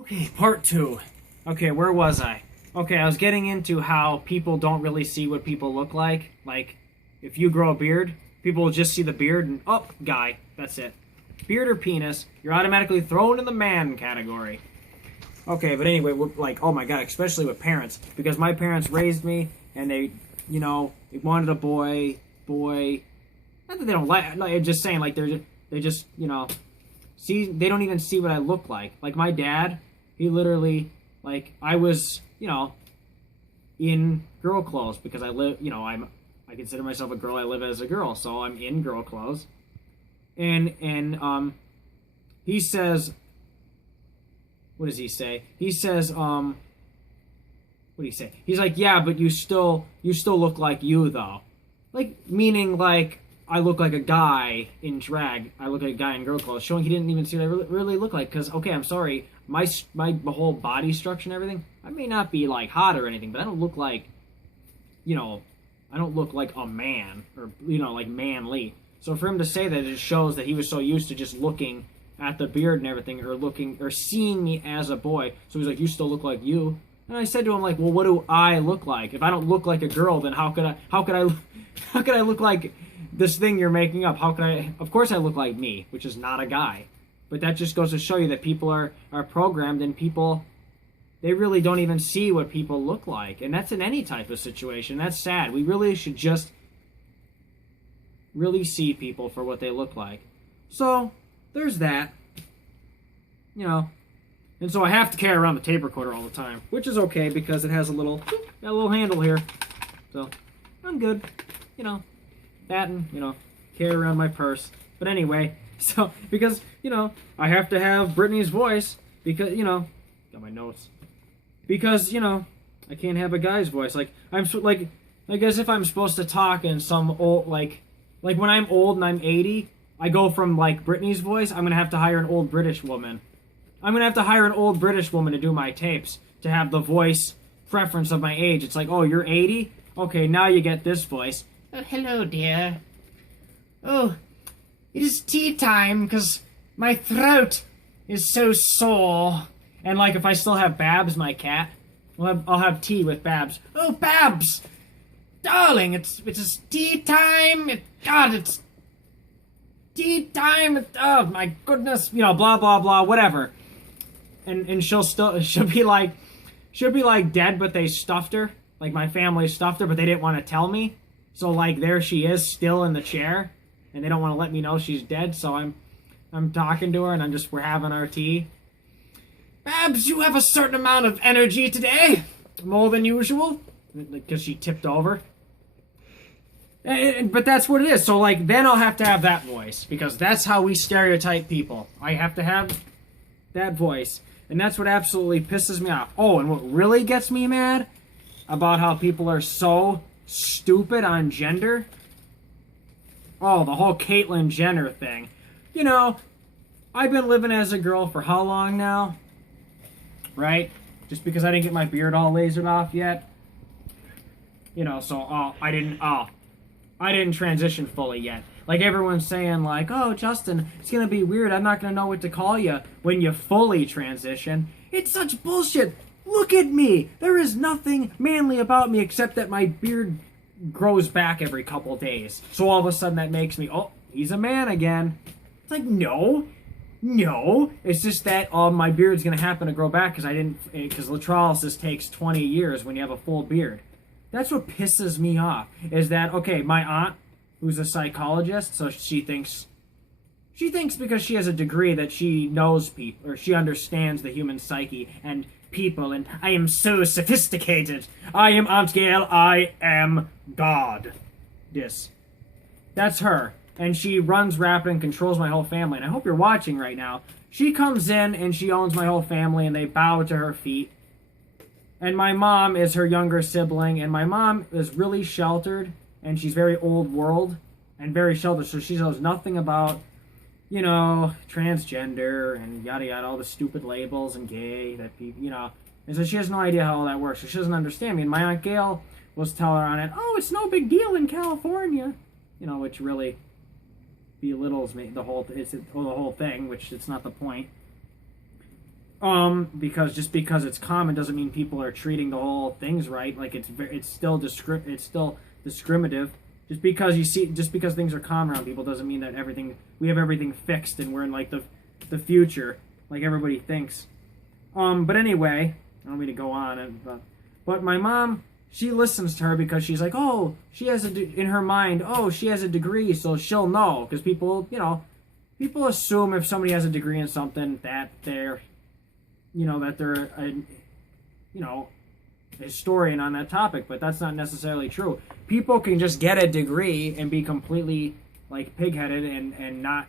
Okay, part two. Okay, where was I? Okay, I was getting into how people don't really see what people look like. Like, if you grow a beard, people will just see the beard and, oh, guy, that's it. Beard or penis, you're automatically thrown in the man category. Okay, but anyway, we're like, oh my god, especially with parents. Because my parents raised me, and they wanted a boy. Not that they don't like, I'm just saying, like, they just, they don't even see what I look like. Like, my dad, he literally, like, I was, in girl clothes because I live, I consider myself a girl. I live as a girl, so I'm in girl clothes. And he says, what does he say? He says, what do you say? He's like, yeah, but you still look like you though. Like, meaning like I look like a guy in drag. I look like a guy in girl clothes, showing he didn't even see what I really look like. Because, okay, I'm sorry, my whole body structure and everything, I may not be like hot or anything, but I don't look like, I don't look like a man or like manly. So for him to say that, it shows that he was so used to just looking at the beard and everything, or seeing me as a boy. So he's like, you still look like you. And I said to him, like, well, what do I look like? If I don't look like a girl, then how could I look like this thing you're making up? How could I? Of course I look like me, which is not a guy. But that just goes to show you that people are programmed, and people, they really don't even see what people look like. And that's in any type of situation. That's sad. We really should just really see people for what they look like. So, there's that. And so I have to carry around the tape recorder all the time, which is okay because it has a little handle here. So, I'm good. That and, carry around my purse. But anyway, so, because, I have to have Brittany's voice because, got my notes. Because, I can't have a guy's voice. Like, as if I'm supposed to talk in some old, like when I'm old and I'm 80, I go from, like, Brittany's voice, I'm going to have to hire an old British woman. I'm going to have to hire an old British woman to do my tapes, to have the voice preference of my age. It's like, oh, you're 80? Okay, now you get this voice. Oh, hello, dear. Oh, it is tea time, because my throat is so sore. And, like, if I still have Babs, my cat, I'll have tea with Babs. Oh, Babs! Darling, it's tea time! It's tea time! Oh, my goodness! Blah, blah, blah, whatever. And she'll be like dead, but they stuffed her. Like, my family stuffed her, but they didn't want to tell me. So, like, there she is, still in the chair, and they don't want to let me know she's dead, so I'm talking to her, and we're having our tea. Babs, you have a certain amount of energy today. More than usual. Because she tipped over. But that's what it is. So, like, then I'll have to have that voice. Because that's how we stereotype people. I have to have that voice. And that's what absolutely pisses me off. Oh, and what really gets me mad about how people are so stupid on gender. Oh, the whole Caitlyn Jenner thing. I've been living as a girl for how long now? Right? Just because I didn't get my beard all lasered off yet. So, I didn't transition fully yet. Like, everyone's saying, like, oh, Justin, it's gonna be weird, I'm not gonna know what to call you when you fully transition. It's such bullshit! Look at me! There is nothing manly about me except that my beard grows back every couple days. So all of a sudden that makes me, oh, he's a man again. It's like, no, it's just that my beard's gonna happen to grow back because electrolysis takes 20 years when you have a full beard. That's what pisses me off, is that, okay, my aunt, who's a psychologist, so she thinks because she has a degree that she knows people, or she understands the human psyche and people, and I am so sophisticated. I am Aunt Gail, I am God. That's her. And she runs rapid and controls my whole family. And I hope you're watching right now. She comes in and she owns my whole family and they bow to her feet. And my mom is her younger sibling. And my mom is really sheltered. And she's very old world and very sheltered. So she knows nothing about, transgender and yada yada, all the stupid labels and gay that people, And so she has no idea how all that works. So she doesn't understand me. And my Aunt Gail was telling her on it, oh, it's no big deal in California. Which really belittles me, the whole thing, which it's not the point. Because just because it's common doesn't mean people are treating the whole things right. Like it's still discriminative. Just because things are common around people doesn't mean that we have everything fixed and we're in like the future like everybody thinks. But anyway, I don't mean to go on, but my mom, she listens to her because she's like, oh, she has in her mind, oh, she has a degree, so she'll know. Because people assume if somebody has a degree in something that they're a historian on that topic, but that's not necessarily true. People can just get a degree and be completely like pig-headed and not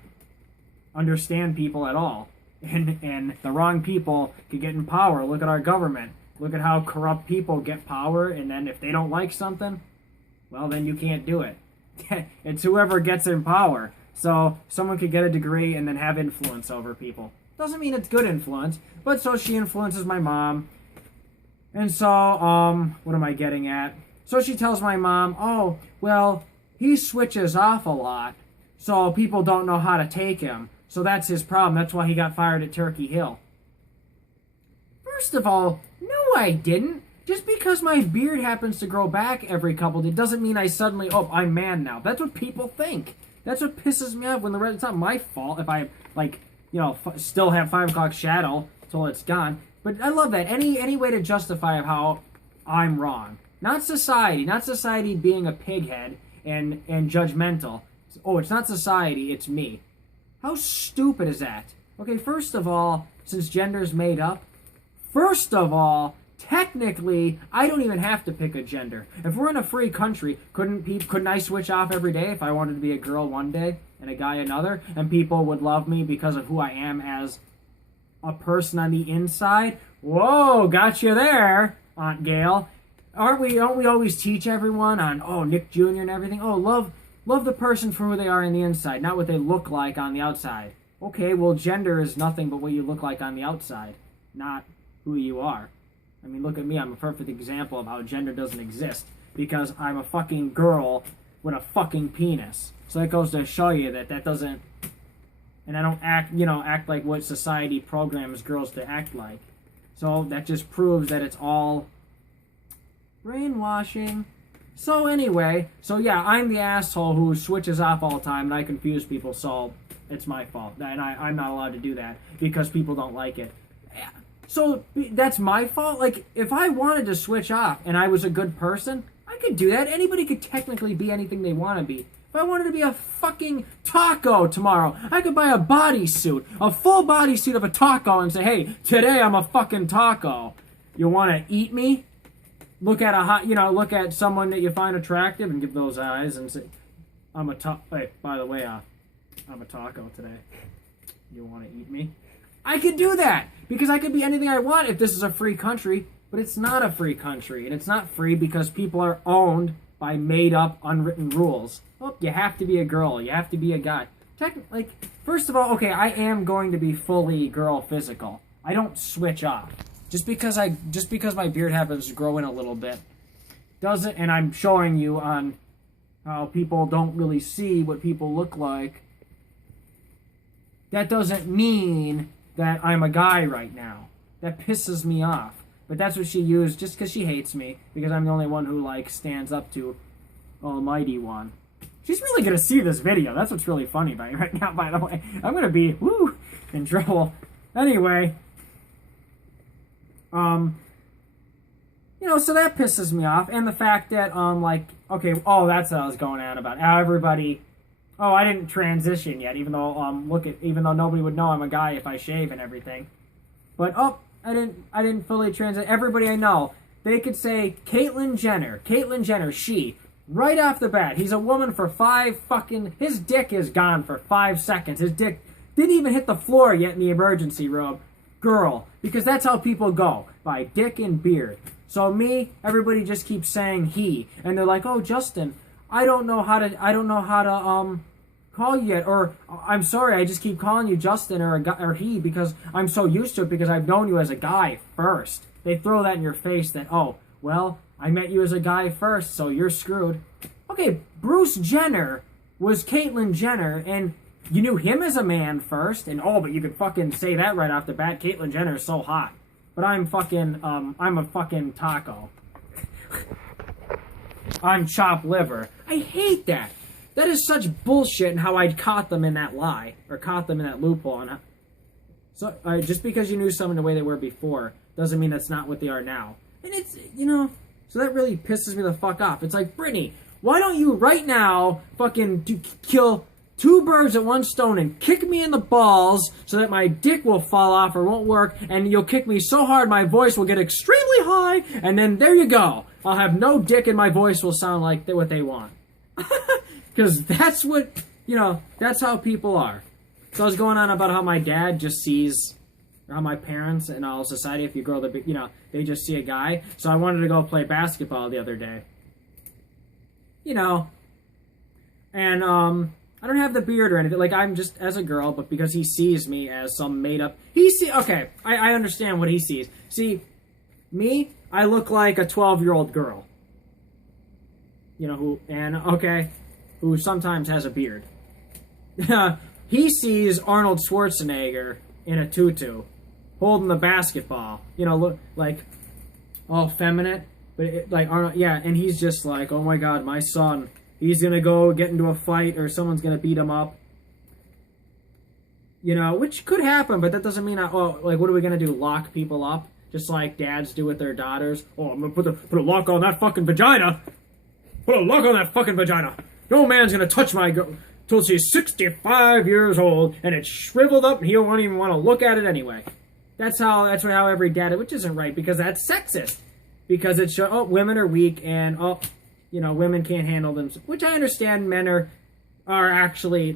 understand people at all. And the wrong people can get in power. Look at our government. Look at how corrupt people get power, and then if they don't like something, well, then you can't do it. It's whoever gets in power. So someone could get a degree and then have influence over people. Doesn't mean it's good influence, but so she influences my mom. And so, what am I getting at? So she tells my mom, oh, well, he switches off a lot, so people don't know how to take him. So that's his problem. That's why he got fired at Turkey Hill. First of all, no, I didn't. Just because my beard happens to grow back every couple days doesn't mean I suddenly, oh, I'm man now. That's what people think. That's what pisses me off when it's not my fault if I, still have 5 o'clock shadow until it's gone. But I love that. Any way to justify how I'm wrong. Not society. Not society being a pighead and judgmental. Oh, it's not society, it's me. How stupid is that? Okay, first of all, since gender's made up, technically, I don't even have to pick a gender. If we're in a free country, couldn't I switch off every day if I wanted to be a girl one day and a guy another, and people would love me because of who I am as a person on the inside? Whoa, got you there, Aunt Gail. Don't we always teach everyone on Nick Jr. and everything? Oh, love the person for who they are on the inside, not what they look like on the outside. Okay, well, gender is nothing but what you look like on the outside, not who you are. I mean, look at me. I'm a perfect example of how gender doesn't exist because I'm a fucking girl with a fucking penis. So that goes to show you that doesn't... And I don't act like what society programs girls to act like. So that just proves that it's all brainwashing. So anyway, yeah, I'm the asshole who switches off all the time and I confuse people, so it's my fault. And I'm not allowed to do that because people don't like it. So that's my fault? Like, if I wanted to switch off and I was a good person, I could do that. Anybody could technically be anything they want to be. If I wanted to be a fucking taco tomorrow, I could buy a bodysuit, a full bodysuit of a taco and say, hey, today I'm a fucking taco. You want to eat me? Look at someone that you find attractive and give those eyes and say, I'm a taco. Hey, by the way, I'm a taco today. You want to eat me? I could do that because I could be anything I want if this is a free country, but it's not a free country, and it's not free because people are owned by made-up, unwritten rules. Oh, you have to be a girl. You have to be a guy. First of all, okay, I am going to be fully girl physical. I don't switch off. Just because my beard happens to grow in a little bit doesn't, and I'm showing you on how people don't really see what people look like, that doesn't mean that I'm a guy right now. That pisses me off. But that's what she used just because she hates me, because I'm the only one who, stands up to Almighty One. She's really going to see this video. That's what's really funny about it right now, by the way. I'm going to be, in trouble. Anyway, so that pisses me off. And the fact that, that's what I was going on about. How everybody... Oh, I didn't transition yet, even though nobody would know I'm a guy if I shave and everything. But I didn't fully transition. Everybody I know, they could say Caitlyn Jenner, she, right off the bat. He's a woman for his dick is gone for 5 seconds. His dick didn't even hit the floor yet in the emergency room. Girl, because that's how people go, by dick and beard. So me, everybody just keeps saying he, and they're like, oh, Justin, I don't know how to call you yet, or I'm sorry, I just keep calling you Justin or he because I'm so used to it because I've known you as a guy first. They throw that in your face that, oh, well, I met you as a guy first, so you're screwed. Okay, Bruce Jenner was Caitlyn Jenner, and you knew him as a man first, and oh, but you could fucking say that right off the bat. Caitlyn Jenner is so hot, but I'm a fucking taco. I'm chopped liver. I hate that. That is such bullshit, and how I caught them in that lie, or caught them in that loophole. And so, just because you knew someone the way they were before doesn't mean that's not what they are now. And it's, so that really pisses me the fuck off. It's like, Brittany, why don't you right now fucking kill 2 birds at 1 stone and kick me in the balls so that my dick will fall off or won't work, and you'll kick me so hard my voice will get extremely high, and then there you go. I'll have no dick and my voice will sound like what they want. Because that's what, that's how people are. So I was going on about how my dad just sees, or how my parents and all society, if you grow they just see a guy. So I wanted to go play basketball the other day. And I don't have the beard or anything. Like, I'm just as a girl, but because he sees me as some made up... Okay, I understand what he sees. See, me, I look like a 12-year-old girl. Who sometimes has a beard. He sees Arnold Schwarzenegger in a tutu, holding the basketball. Look like all feminine, but Arnold, yeah. And he's just like, oh my god, my son, he's gonna go get into a fight or someone's gonna beat him up. Which could happen, but that doesn't mean what are we gonna do? Lock people up, just like dads do with their daughters? Oh, I'm gonna put a lock on that fucking vagina. Put a lock on that fucking vagina. No man's gonna touch my girl till she's 65 years old and it's shriveled up and he won't even want to look at it anyway. That's how every dad, which isn't right because that's sexist. Because it shows, women are weak and, women can't handle them. Which I understand men are actually,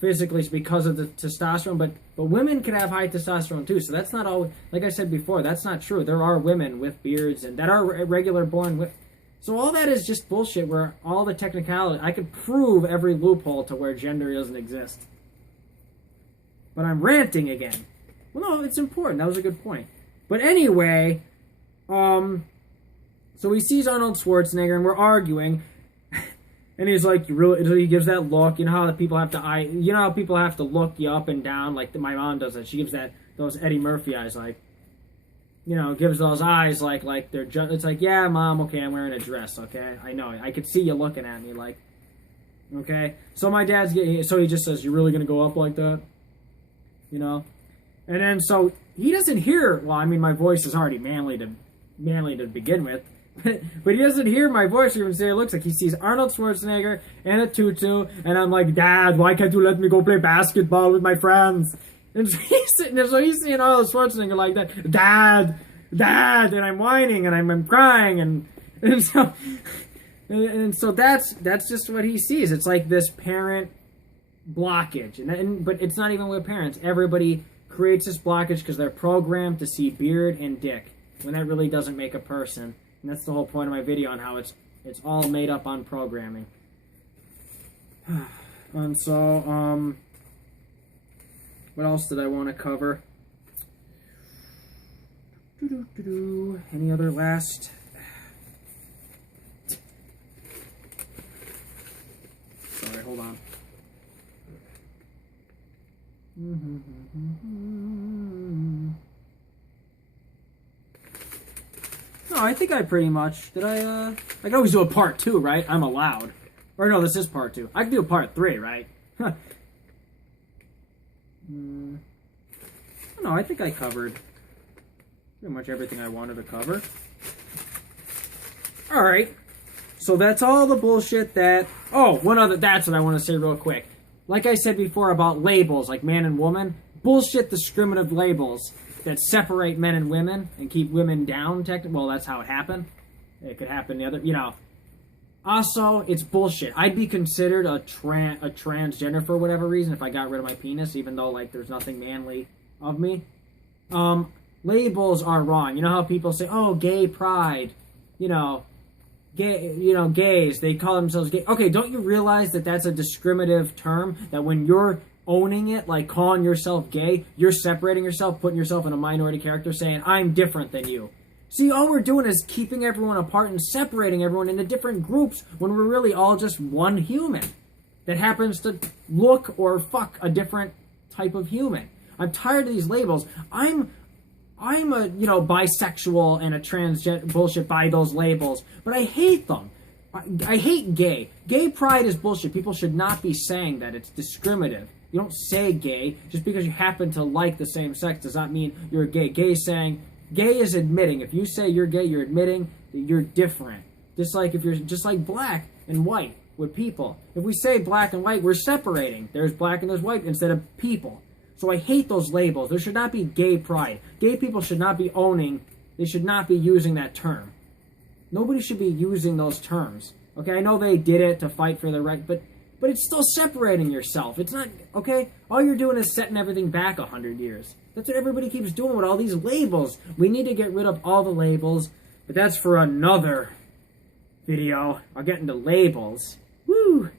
physically because of the testosterone, but women can have high testosterone too. So that's not always, like I said before, that's not true. There are women with beards and that are regular born with. So all that is just bullshit where all the technicality, I could prove every loophole to where gender doesn't exist. But I'm ranting again. Well, no, it's important. That was a good point. But anyway, so he sees Arnold Schwarzenegger and we're arguing. And he's like, he gives that look. You know how people have to look you up and down, like my mom does it. She gives those Eddie Murphy eyes, gives those eyes like they're just, it's like, yeah, mom, okay, I'm wearing a dress, okay? I know, I could see you looking at me, okay? So my dad's so he just says, you're really gonna go up like that? And then, so, he doesn't hear, my voice is already manly to begin with, but he doesn't hear my voice even say it looks like. He sees Arnold Schwarzenegger in a tutu, and I'm like, Dad, why can't you let me go play basketball with my friends? And so he's sitting there, so he's seeing Arnold Schwarzenegger like that, Dad, and I'm whining, and I'm crying, and so that's just what he sees. It's like this parent blockage, but it's not even with parents. Everybody creates this blockage because they're programmed to see beard and dick, when that really doesn't make a person. And that's the whole point of my video on how it's all made up on programming. And so, what else did I want to cover? Any other last... Sorry, hold on. No, I think I pretty much... I can always do a part 2, right? I'm allowed. Or no, this is part 2. I can do a part 3, right? No, I think I covered pretty much everything I wanted to cover. Alright. So that's all the bullshit that... Oh, that's what I want to say real quick. Like I said before about labels, like man and woman. Bullshit discriminative labels that separate men and women and keep women down. Well, that's how it happened. It could happen the other... Also, it's bullshit. I'd be considered a transgender for whatever reason if I got rid of my penis, even though, there's nothing manly of me. Labels are wrong. You know how people say, oh, gay pride, gays, they call themselves gay. Okay, don't you realize that that's a discriminative term? That when you're owning it, like calling yourself gay, you're separating yourself, putting yourself in a minority character, saying, I'm different than you. See, all we're doing is keeping everyone apart and separating everyone into different groups when we're really all just one human. that happens to look or fuck a different type of human. I'm tired of these labels. I'm a, bisexual and a transgender bullshit by those labels, but I hate them. I hate gay. Gay pride is bullshit. People should not be saying that. It's discriminative. You don't say gay. Just because you happen to like the same sex does not mean you're gay. Gay is admitting. If you say you're gay, you're admitting that you're different. Just like black and white with people. If we say black and white, we're separating. There's black and there's white instead of people. So I hate those labels. There should not be gay pride. Gay people should not be they should not be using that term. Nobody should be using those terms. Okay, I know they did it to fight for the right, but it's still separating yourself. It's not, okay? All you're doing is setting everything back 100 years. That's what everybody keeps doing with all these labels. We need to get rid of all the labels, but that's for another video. I'll get into labels. Woo!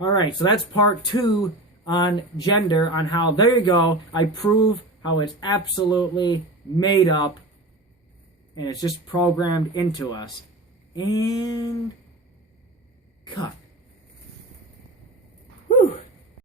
Alright, so that's part 2 on gender, on how, there you go, I prove how it's absolutely made up, and it's just programmed into us. And